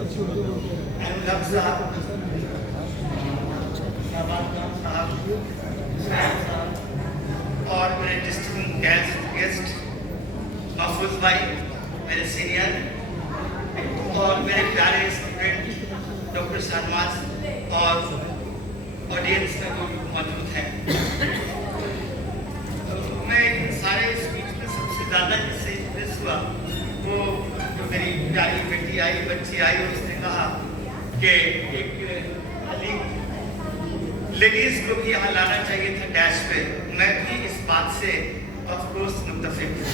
अनुलग साहब, और मेरे डिस्ट्रिक्ट गेस्ट महफूज भाई, मेरे सीनियर, और मेरे प्यारे स्टूडेंट डॉक्टर शहनवाज और ऑडियंस में जो मौजूद हैं। तो मैं सारे स्पीच में सबसे ज़्यादा जिससे इंप्रेस हुआ वो जो मेरी प्यारी बेटी आई, बच्ची आई, और उसने कहा कि एक लेडीज को भी यहाँ लाना चाहिए था डैश पे। मैं भी इस बात से ऑफ कोर्स मुत्तफिक हूँ,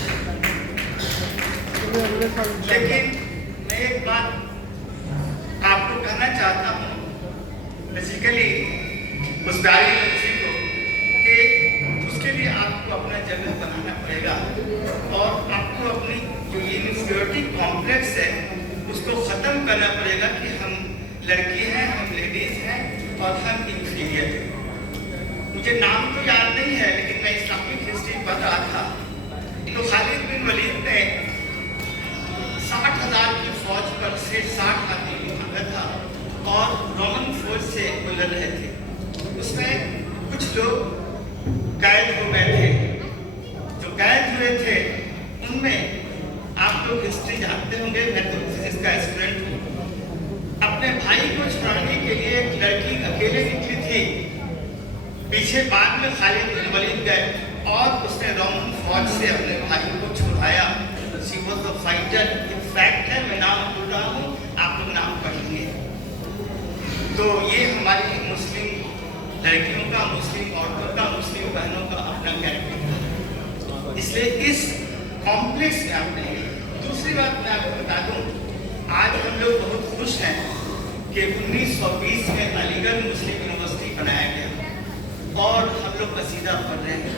लेकिन मैं एक बात आपको कहना चाहता हूँ बेसिकली उस प्यारी बच्ची को कि उसके लिए आपको अपना जगह बनाना पड़ेगा और आपको अपनी जो ये इनसिक्योरिटी कॉम्प्लेक्स है उसको ख़त्म करना पड़ेगा कि हम लड़की हैं, हम लेडीज़ हैं और हम इंफीरियर हैं। मुझे नाम तो याद नहीं है, लेकिन मैं इस्लामिक हिस्ट्री पढ़ रहा था तो खालिद बिन वलीद ने 60,000 की फौज पर से 60 आदमी भागा था और रोमन फौज से गुजर रहे थे। उसमें कुछ लोग कैद हो गए थे। जो कैद हुए थे उनमें आप लोग हिस्ट्री जानते होंगे, मैं तो फिजिक्स का स्टूडेंट हूँ। अपने भाई को छुड़ाने के लिए एक लड़की अकेले निकली थी, पीछे बाद में खालिद बिन वलीद गए और उसने रोमन फौज से अपने भाई को छुड़ाया। She was the fighter. ये फैक्ट है, मैं नाम बोल रहा हूँ, आप लोग नाम पढ़ेंगे। तो ये हमारी मुस्लिम लड़कियों का, मुस्लिम औरतों का, मुस्लिम बहनों का अपना कैरेक्टर है, इसलिए इस कॉम्प्लेक्स में आपने। दूसरी बात मैं आपको बता दूं, आज हम लोग बहुत खुश हैं कि 1920 में अलीगढ़ मुस्लिम यूनिवर्सिटी बनाया गया और हम लोग कसीदा पढ़ रहे हैं।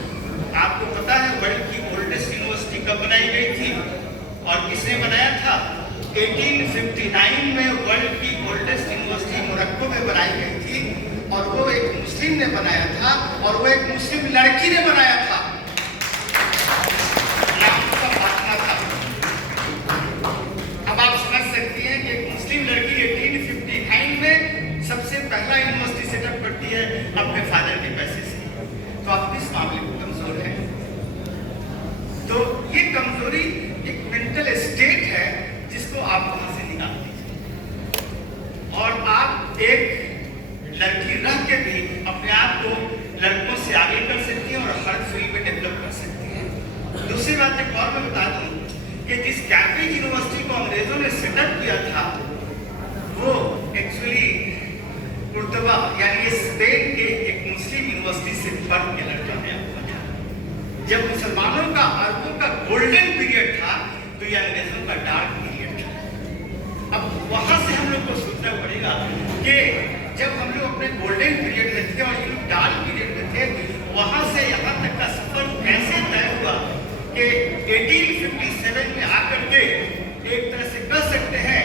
आपको पता है वर्ल्ड की ओल्डेस्ट यूनिवर्सिटी कब बनाई गई थी और किसने बनाया था? 1859 में वर्ल्ड की ओल्डेस्ट यूनिवर्सिटी मोरक्को में बनाई गई थी और वो एक मुस्लिम ने बनाया था और वो एक मुस्लिम लड़की ने बनाया था। नाम उसका फातिमा था। अब आप समझ सकती हैं कि एक मुस्लिम लड़की 1859 में सबसे पहला यूनिवर्सिटी सेटअप करती है अपने फादर के पैसे से। तो आप किस मामले में कमजोर हैं? तो ये कमजोरी एक मेंटल स्टेट है जिसको आप वहां से निकाल दीजिए और आप एक लड़की रह के भी अपने आप को लड़कों से आगे कर सकती हैं और हर फील्ड में डेवलप कर सकती हैं। दूसरी बात एक और मैं बता दूं कि जिस कैम्ब्रिज यूनिवर्सिटी को अंग्रेजों ने सेटअप किया था वो एक्चुअली कुर्तबा यानी स्पेन के एक मुस्लिम यूनिवर्सिटी से पढ़ के लड़का गया हुआ था। जब मुसलमानों का अरबों का गोल्डन पीरियड था तो ये अंग्रेजों का डार्क पीरियड था। अब वहां से हम लोग को सोचना पड़ेगा कि जब हम लोग अपने गोल्डन पीरियड में थे और ये लोग डार्क पीरियड में थे, वहां से यहाँ तक का सफर कैसे तय हुआ कि 1857 में आकर के एक तरह से कह सकते हैं,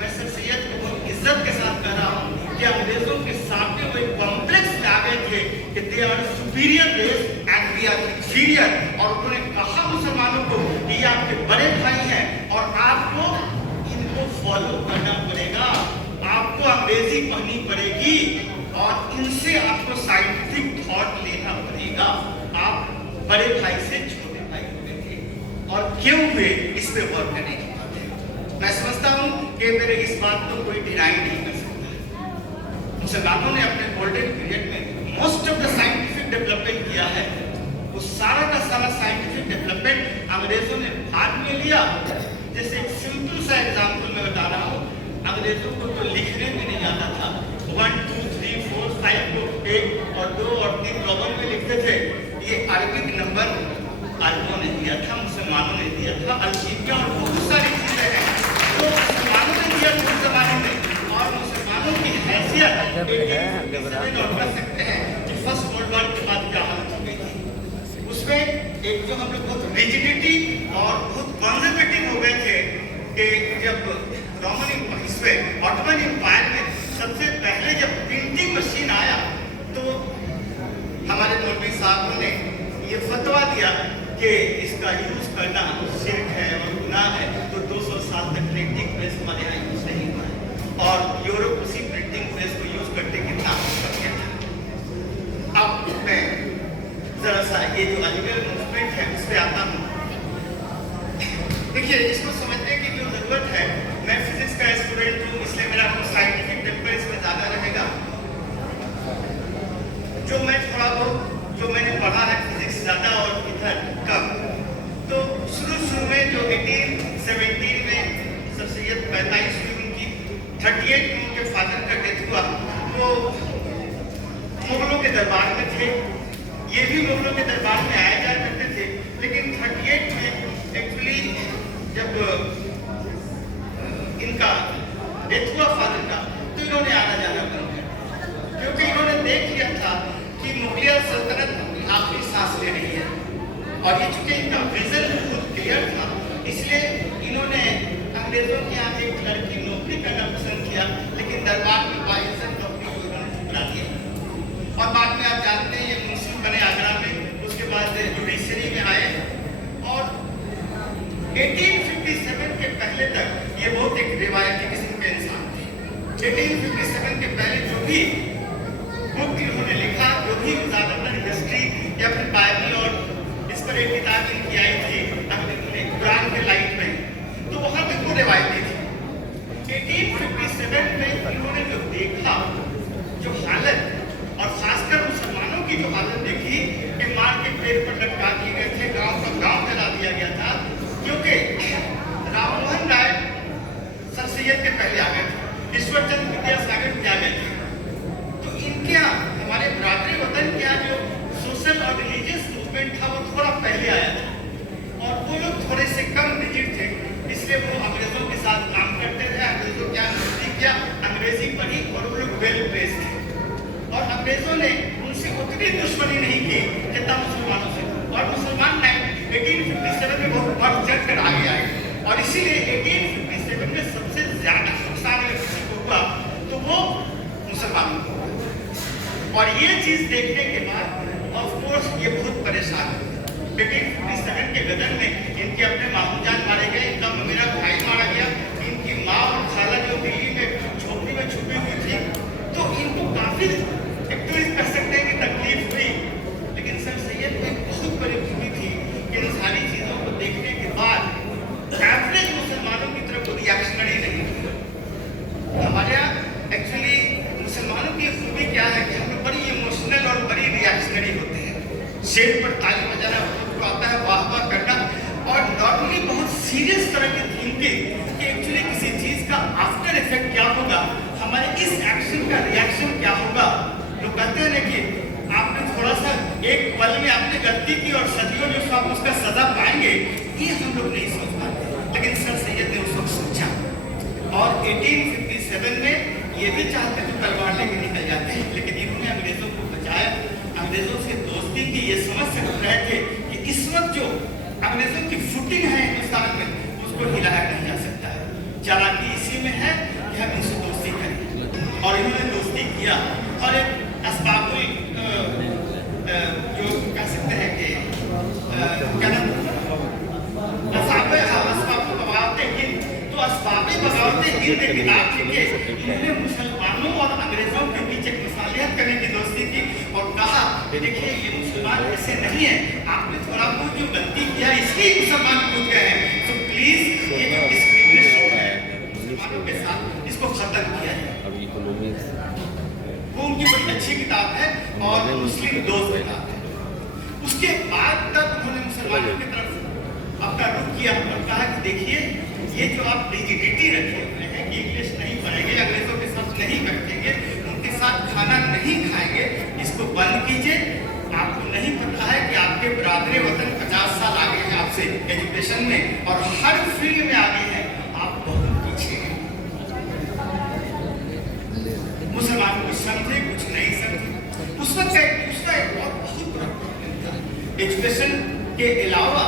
मैं सर सैयद को बहुत इज्जत के साथ कह रहा हूँ कि अंग्रेजों के सामने वो एक कॉम्प्लेक्स में आ गए थे कि they are superior race and we are inferior. और उन्होंने कहा मुसलमानों को कि ये आपके बड़े भाई हैं और आपको इनको फॉलो करना पड़ेगा, आपको अंग्रेजी पढ़नी पड़ेगी और इनसे आपको साइंटिफिक थॉट लेना पड़ेगा। आप बड़े भाई से छोटे भाई हुए थे और क्यों हुए इस पे गौर करने की बात है। मैं समझता हूँ कि मेरे इस बात को कोई डिनाई नहीं कर सकता। मुसलमानों ने अपने गोल्डन पीरियड में most of the scientific development किया है। वो सारा का सारा साइंटिफिक डेवलपमेंट अंग्रेजों ने बाद में लिया। जैसे एक सिंपल सा एग्जाम्पल मैं बता रहा हूँ, अंग्रेजों को तो लिखने में नहीं आता था। 1 2 3 4 5 को 1 और 2 और 3 रोमन में लिखते थे। ये अरबिक नंबर अरबों ने दिया था, मुसलमानों ने दिया था। अल्जीबिया और बहुत सारी चीजें हैं जो मुसलमानों ने दिया उस जमाने में और मुसलमानों की हैसियत नोट कर सकते हैं कि फर्स्ट वर्ल्ड वॉर के बाद क्या हालत हो गई थी। उसमें एक जो हम लोग बहुत रिजिडिटी और बहुत कंजर्वेटिव हो गए थे कि जब रोमन इसमें ऑटोमन एम्पायर में सबसे पहले जब प्रिंटिंग मशीन आया तो हमारे मौलवी साहब ने ये फतवा दिया कि इसका यूज करना शिर्क है और गुनाह है। तो 200 साल तक प्रिंटिंग प्रेस हमारे यहाँ यूज नहीं हुआ है। ये जो अलीगढ़ मूवमेंट है उस पर आता हूँ। देखिए, इसको समझने की जो जरूरत है, मैं फिजिक्स का स्टूडेंट हूँ, इसलिए मेरा साइंटिफिक टेम्पर इसमें ज्यादा रहेगा। जो मैं थोड़ा बहुत जो मैंने पढ़ा है फिजिक्स ज्यादा और इधर कम, तो शुरू में जो 1817 में सर सैयद 45 में उनकी 38 में उनके फादर का डेथ हुआ, वो मुगलों के दरबार में थे। ये भी मुगलों के दरबार में आया जाया करते थे, लेकिन 38 में एक्चुअली जब इनका डेथ हुआ फादर का, तो इन्होंने आना जाना बंद कर दिया, क्योंकि इन्होंने देख लिया था कि मुगलिया सल्तनत आखिरी सांस ले रही है। और ये चूंकि इनका विजन बहुत क्लियर था, इसलिए इन्होंने अंग्रेजों के यहाँ एक लड़की नौकरी करना पसंद किया, लेकिन दरबार में बाइज्जत नौकरी को इन्होंने ठुकरा दिया। और बाद में आप जानते हैं ये मुंशी बने आगरा में, उसके बाद जुडिशरी में आए। और 1857 के पहले तक ये बहुत एक रिवायती किस्म के इंसान थे। 1857 के पहले जो भी बुक इन्होंने लिखा, जो भी ज्यादातर हिस्ट्री या फिर बाइबल और इस पर एक किताब इनकी आई थी कुरान के लाइट में, तो वहां तक वो रिवायती थी। 1857 में इन्होंने जो देखा, जो हालत, और खासकर मुसलमानों की जो हालत देखी कि मार के पेड़ पर लटका दिए गए थे, गांव का गांव जला दिया गया था, क्योंकि राममोहन राय सर सैयद के पहले आ गए थे, ईश्वरचंद्र विद्यासागर भी आ गए थे। तो इनके यहाँ हमारे बरादरी वतन के यहाँ जो सोशल और रिलीजियस मूवमेंट था वो थोड़ा पहले आया था, और वो लोग थोड़े से कम रिजिड थे, इसलिए वो अंग्रेजों के साथ काम करते थे। अंग्रेजों क्या किया, अंग्रेजी पढ़ी और वो लोग वेल प्लेस्ड थे, और अंग्रेजों ने उनसे उतनी दुश्मनी नहीं की जितना मुसलमानों से। और मुसलमान 1857 में बहुत बढ़ चढ़ कर आगे आए, और इसीलिए 1857 में सबसे ज्यादा नुकसान अगर किसी को हुआ तो वो मुसलमानों को। और ये चीज देखने के बाद ऑफ कोर्स ये बहुत परेशान हुए। 1857 के गदर में इनके अपने मामूजान मारे गए, इनका मेरा भाई मारा गया, इनकी माँ और खाला जो दिल्ली में झोपड़ी में छुपी हुई थी, तो इनको काफी कह सकते हैं कि तकलीफ हुई। लेकिन सर सैयद को एक बहुत बड़ी खूबी थी कि इन सारी चीजों को देखने के बाद एवरेज मुसलमानों की तरफ रिएक्शनरी नहीं थी। हमारे यहाँ एक्चुअली मुसलमानों की खूबी क्या है कि हम लोग बड़ी इमोशनल और बड़ी रिएक्शनरी होते हैं। शेर पर ताली बजाना उनको आता है, वाह वाह करना, और नॉर्मली बहुत सीरियस तरह की थिंकिंग कि एक्चुअली किसी चीज का आफ्टर इफेक्ट क्या होगा, हमारे इस एक्शन का रिएक्शन क्या होगा। लोग कहते हैं ना कि आपने थोड़ा सा एक पल में आपने गलती की और सदियों जो आप उसका सजा पाएंगे, ये हम लोग नहीं सोच पाते, लेकिन सर सैयद ने उस वक्त सोचा। और 1857 में ये भी चाहते थे तलवार लेके निकल जाते हैं, लेकिन इन्होंने अंग्रेजों को बचाया, अंग्रेजों से दोस्ती की। ये समझ रहे थे कि इस वक्त जो अंग्रेजों की फुटिंग है हिंदुस्तान में, उसको हिलाया नहीं जा सकता है। चालाकी इसी में है कि हम इनसे दोस्ती करें, और इन्होंने दोस्ती किया। और एक असबाबुल जो कह सकते हैं कि क्या नाम, तो असबाबे बगावते हिंद किताब लिखे। इन्होंने मुसलमानों और अंग्रेजों के बीच एक मसालियत करने की दोस्ती की, और कहा कि देखिए ये मुसलमान ऐसे नहीं है, आपने थोड़ा बहुत जो गलती किया इसलिए मुसलमान कूद गए हैं, तो प्लीज ये जो डिस्क्रिमिनेशन है मुसलमानों के साथ, इसको खत्म किया जाए। वो उनकी बड़ी अच्छी किताब है और मुस्लिम दोस्त किताब है। उसके बाद तब उन्होंने मुसलमानों की तरफ अपना रुख किया और कहा कि देखिए ये जो आप रिजिडिटी रखे हुए हैं कि इंग्लिश नहीं पढ़ेंगे, अंग्रेजों के साथ नहीं बैठेंगे, उनके साथ खाना नहीं खाएंगे, इसको बंद कीजिए। आपको नहीं पता है कि आपके बरादरे वतन 50 साल आगे हैं आपसे एजुकेशन में, और हर फील्ड में आगे हैं, आप बहुत पीछे हैं। मुसलमान कुछ समझे, कुछ नहीं समझे। उस वक्त दूसरा एक बहुत बड़ा प्रॉब्लम था एजुकेशन के अलावा।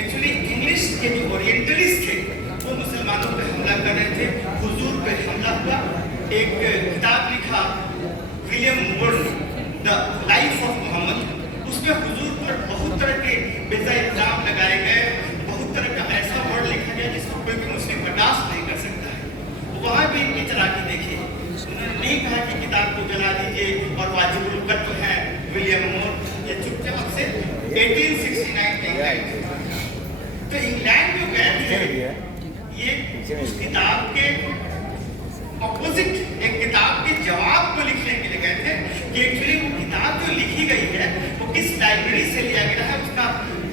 एक्चुअली इंग्लिश के जो ओरिएंटलिस्ट थे वो मुसलमानों पे हमला कर रहे थे, हुजूर पे हमला हुआ। एक किताब लिखा विलियम मोर ने, द लाइफ ऑफ मोहम्मद, उसमें हुजूर पर बहुत तरह के बेजा इल्जाम लगाए गए, बहुत तरह का ऐसा वर्ड लिखा गया जिसको कोई भी मुस्लिम बर्दाश्त नहीं कर सकता है। वहाँ भी इनकी चालाकी देखिए, उन्होंने नहीं कहा कि किताब को जला दीजिए और वाजिबुल कत्ल है विलियम मोर, ये चुपचाप से 1869 में गए थे। तो इंग्लैंड जो गए थे, ये उस किताब के ऑपोजिट एक किताब के जवाब को लिखने के लिए गए थे कि एक्चुअली वो किताब जो लिखी गई है वो किस लाइब्रेरी से लिया गया है, उसका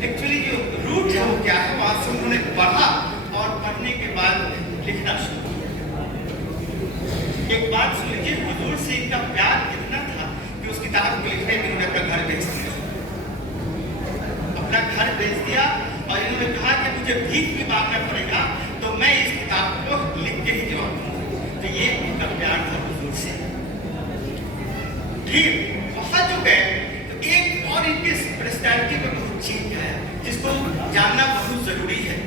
एक्चुअली जो रूट है वो क्या है। वहां से उन्होंने पढ़ा और पढ़ने के बाद लिखना शुरू किया। एक बात सुन लीजिए, हुजूर से इनका प्यार कितना था कि उस किताब को लिखने में उन्होंने अपना घर बेच दिया, अपना घर बेच दिया और इन्होंने कहा कि मुझे भीख भी मांगना पड़ेगा तो मैं इस किताब को लिख के ही जवाब दूंगा। तो ये उनका प्यार था हुजूर से। फिर वहां जो गए तो एक और इनकी पर्सनैलिटी में बहुत चीज है जिसको जानना बहुत जरूरी है।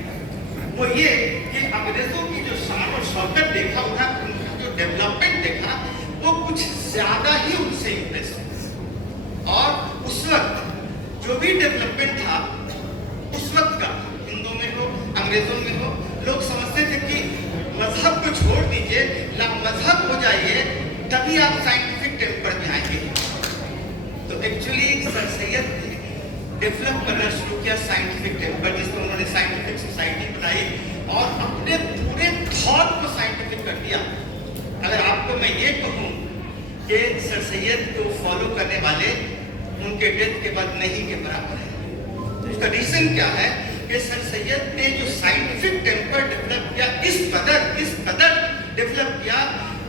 वो ये कि अंग्रेजों की जो शान और शौकत देखा, उनका जो डेवलपमेंट देखा, वो कुछ ज्यादा ही उनसे इम्प्रेस हुआ। और उस वक्त जो भी डेवलपमेंट था उस वक्त का, हिंदुओं में हो अंग्रेजों में हो, लोग समझते थे कि मजहब को छोड़ दीजिए, लामजहब हो जाइए, तभी आप साइंटिफिक टेम्पर में आएंगे। तो एक्चुअली सर सैयद ने डेवलप करना शुरू किया साइंटिफिक टेम्पर, जिसमें उन्होंने साइंटिफिक सोसाइटी बनाई और अपने पूरे थॉट को साइंटिफिक कर दिया। अगर आपको मैं ये कहूँ कि सर सैयद को फॉलो करने वाले उनके डेथ के बाद नहीं के बराबर है, तो इसका रीजन क्या है कि सर सैयद ने जो साइंटिफिक टेम्पर डेवलप किया, इस कदर डेवलप किया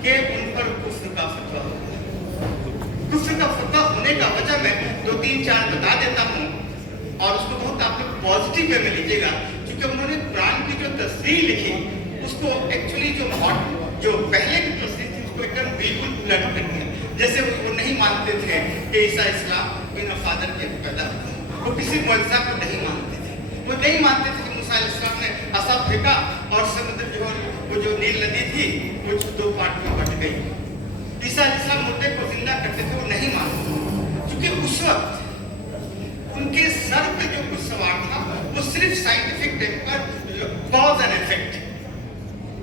कि उन पर कुफ्र का फतवा हो गया। कुफ्र का फतवा होने का वजह मैं 2-3-4 बता देता हूँ और उसको बहुत आप लोग पॉजिटिव वे में लीजिएगा, क्योंकि उन्होंने कुरान की जो तस्रीर लिखी उसको एक्चुअली जो पहले की तस्रीर थी उसको एकदम बिल्कुल उलट कर दिया। जैसे वो नहीं मानते थे कि ईसा इस्लाम बिना फादर के पैदा हुआ, वो किसी मुआजिजा को नहीं मानते थे, वो नहीं मानते थे कि मूसा अलैहिस्सलाम ने असा फेंका और समुद्र जो वो जो नील नदी थी वो 2 पार्ट में बट गई। ईसा अलैहिस्सलाम मुर्दे को जिंदा करते थे, वो नहीं मानते, क्योंकि उस वक्त उनके सर पे जो कुछ सवार था वो सिर्फ scientific temper, cause and effect.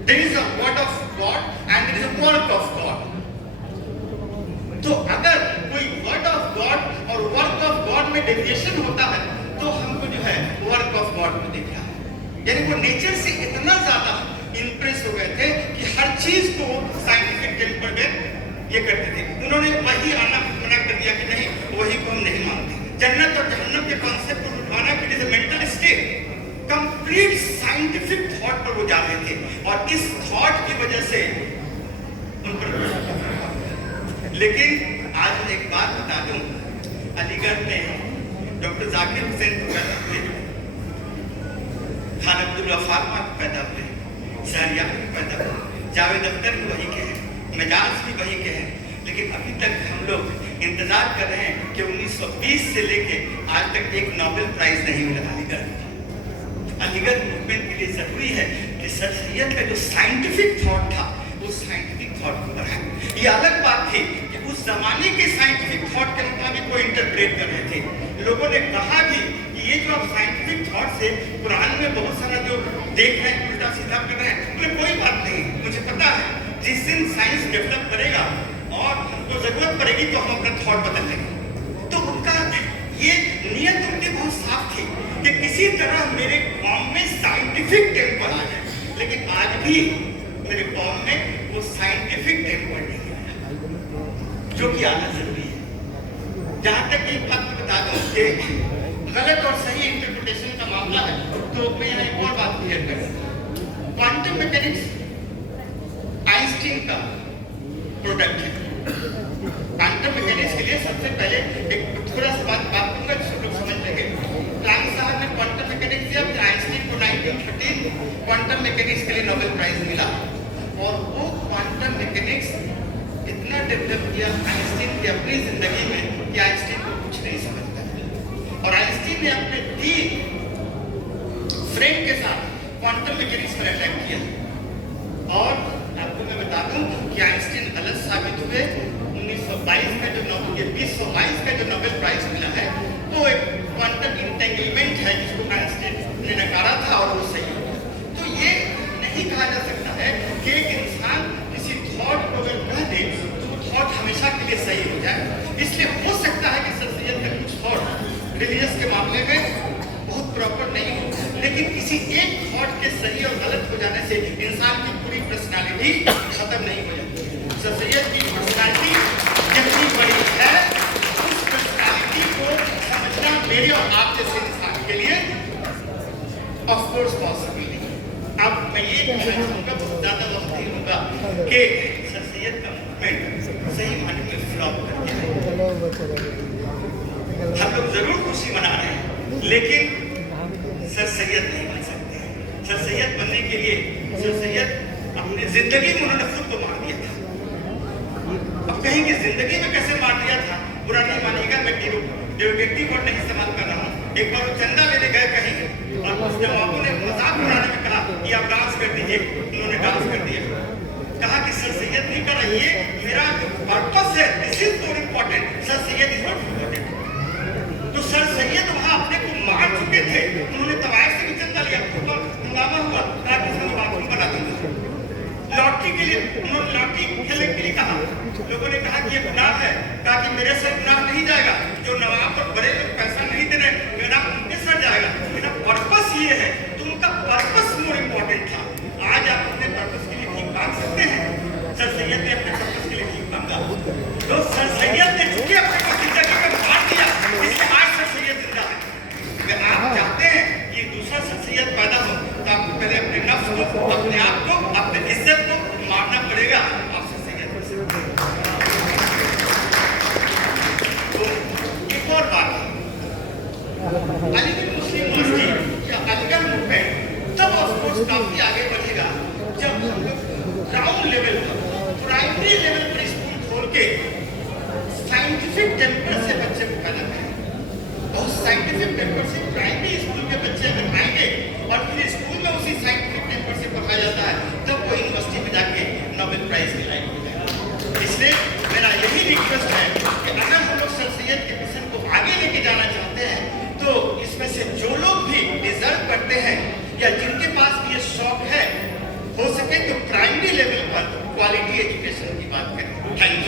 There is a word of God and there is a work of God. तो अगर कोई वर्ड ऑफ गॉड और वर्क ऑफ गॉड में डेविएशन होता है तो हमको जो है वर्क ऑफ गॉड में दिख रहा है। यानी वो नेचर से इतना ज्यादा इंप्रेस हो गए थे कि हर चीज को साइंटिफिक टेम्पर में ये करते थे। उन्होंने वही आना मना कर दिया कि नहीं, वही को हम नहीं मानते। जन्नत और जहन्नम के कॉन्सेप्ट को उठाना कि it is a mental state, complete scientific thought पर वो जाते थे और इस थॉट की वजह से उन पर। लेकिन आज मैं एक बात बता दूं, अलीगढ़ में डॉक्टर जाकिर हुसैन को पैदा हुए, खान अब्दुल गफ्फार को पैदा हुए, शहरियार को पैदा हुए, जावेद अख्तर भी वही के हैं, मिजाज भी वही के हैं, लेकिन अभी तक हम लोग इंतजार कर रहे हैं कि 1920 से लेके आज तक एक नोबेल प्राइज नहीं मिला अलीगढ़। अलीगढ़ मूवमेंट के लिए जरूरी है कि सर सैयद का जो साइंटिफिक थॉट था उस साइंटिफिक थॉट को बढ़ाएं। ये अलग बात थी कि उस जमाने के साइंटिफिक थॉट के मुताबिक वो इंटरप्रेट कर रहे थे। लोगों ने कहा भी कि ये जो आप साइंटिफिक थॉट से कुरान में बहुत सारा जो देख रहे हैं उल्टा सीधा कर रहे हैं, तो कोई बात नहीं, मुझे पता है जिस दिन साइंस डेवलप करेगा और हमको जरूरत पड़ेगी तो हम अपना थॉट बदल लेंगे। तो उनका ये नियत उनकी बहुत साफ थी कि किसी तरह मेरे कौम में साइंटिफिक टेम्पर आ जाए, लेकिन आज भी मेरे कौम में वो साइंटिफिक टेम्पर नहीं आया, जो कि आना जरूरी है। जहां तक एक बात बता दूं कि गलत और सही इंटरप्रिटेशन का मामला है, तो मैं यहाँ एक और बात क्लियर करूं। क्वांटम मैकेनिक्स आइंस्टीन का प्रोडक्ट है। क्वांटम मैकेनिक्स के लिए सबसे पहले एक थोड़ा सा बात करूंगा जिसको लोग समझ लेंगे। प्लैंक साहब ने क्वांटम मैकेनिक्स दिया, फिर आइंस्टीन को 1913 क्वांटम मैकेनिक्स के लिए नोबेल प्राइज मिला और वो क्वांटम मैकेनिक्स इतना डेवलप किया आइंस्टीन की अपनी जिंदगी में कि आइंस्टीन को कुछ नहीं समझता और आइंस्टीन ने अपने 3 फ्रेंड के साथ क्वांटम मैकेनिक्स पर अटैक किया और आपको मैं बता दूं कि आइंस्टीन गलत साबित हुए। 1922 का जो 2022 का जो नोबेल प्राइज मिला है वो एक क्वांटम इंटेंगलमेंट है जिसको आइंस्टीन ने नकारा था और वो सही हो गया। तो ये नहीं कहा जा सकता है कि एक इंसान किसी थॉट को अगर कह दे तो वो थॉट हमेशा के लिए सही हो जाए। इसलिए हो सकता है कि सर सैयद का कुछ थॉट रिलीजियस के मामले कभी खत्म नहीं हो जाती। सर सैयद की पर्सनालिटी जितनी बड़ी है, उस पर्सनालिटी को समझना मेरे और आप जैसे इंसान के लिए ऑफ कोर्स पॉसिबल नहीं। अब मैं ये कहना चाहूँगा, बहुत ज़्यादा वक्त नहीं होगा, कि सर सैयद का मूवमेंट सही मायने में फ्लॉप कर गया। हम लोग जरूर खुशी मना रहे हैं, लेकिन सर सैयद नहीं बन सकते। सर सैयद बनने के लिए सर सैयद अपनी जिंदगी में उन्होंने खुद को मार दिया था। अब कहेंगे जिंदगी में कैसे मार दिया था, बुरा नहीं मानिएगा, मैं डेरोगेटिव वर्ड नहीं इस्तेमाल कर रहा हूँ। एक बार वो चंदा लेने गए कहीं और उस जवाबों ने मजाक उड़ाने में कहा कि आप डांस कर दीजिए, उन्होंने डांस कर दिया। कहा कि सर सैयद नहीं कर रही है, मेरा जो पर्पस है this is more important, sir Syed is not important. तो सर सैयद वहां अपने को मार चुके थे, उन्होंने तवायफ से भी चंदा लिया, हंगामा हुआ, कहा कि उसमें बाथरूम बना दूंगा। लॉटरी के लिए उन्होंने लॉटरी खेलने के लिए कहा, लोगों ने कहा कि ये गुनाह है, कहा कि मेरे सर गुनाह नहीं जाएगा, जो नवाब और बड़े लोग पैसा नहीं दे रहे, मेरा उनके सर जाएगा। मेरा पर्पस ये है, तो उनका पर्पस मोर इम्पोर्टेंट था। आज आप अपने पर्पस के लिए ठीक मांग सकते हैं, सर सैयद ने अपने पर्पस के लिए ठीक मांगा, तो सर सैयद ने चूंकि अपने को जिंदगी में मार दिया, इसलिए आज सर सैयद जिंदा है। अगर आप चाहते हैं कि दूसरा सर सैयद पैदा हो, तो आपको पहले अपने नफ्स को, अपने आप को, अपने इज्जत को मारना पड़ेगा, आप सर सैयद बन सकते हैं। तो एक और बात, अलीगढ़ मुस्लिम मस्जिद या अलीगढ़ मूवमेंट तब ऑफकोर्स काफी आगे बढ़ेगा जब हम लोग ग्राउंड लेवल पर, प्राइमरी लेवल पर स्कूल खोल के साइंटिफिक टेम्पर से बच्चे को पैदा करें। बहुत साइंटिफिक टेम्पर से प्राइमरी स्कूल के बच्चे अगर आएंगे और फिर स्कूल में उसी साइंटिफिक टेम्पर से पढ़ाया जाता है, तब वो यूनिवर्सिटी में जाके नोबेल प्राइज के लायक हो जाएगा। इसलिए मेरा यही रिक्वेस्ट है कि अगर हम लोग सर सैयद के मिशन को आगे लेके जाना चाहते हैं, तो इसमें से जो लोग भी डिजर्व करते हैं या जिनके पास ये शौक है, हो सके तो प्राइमरी लेवल पर क्वालिटी एजुकेशन की बात करें। Thank you.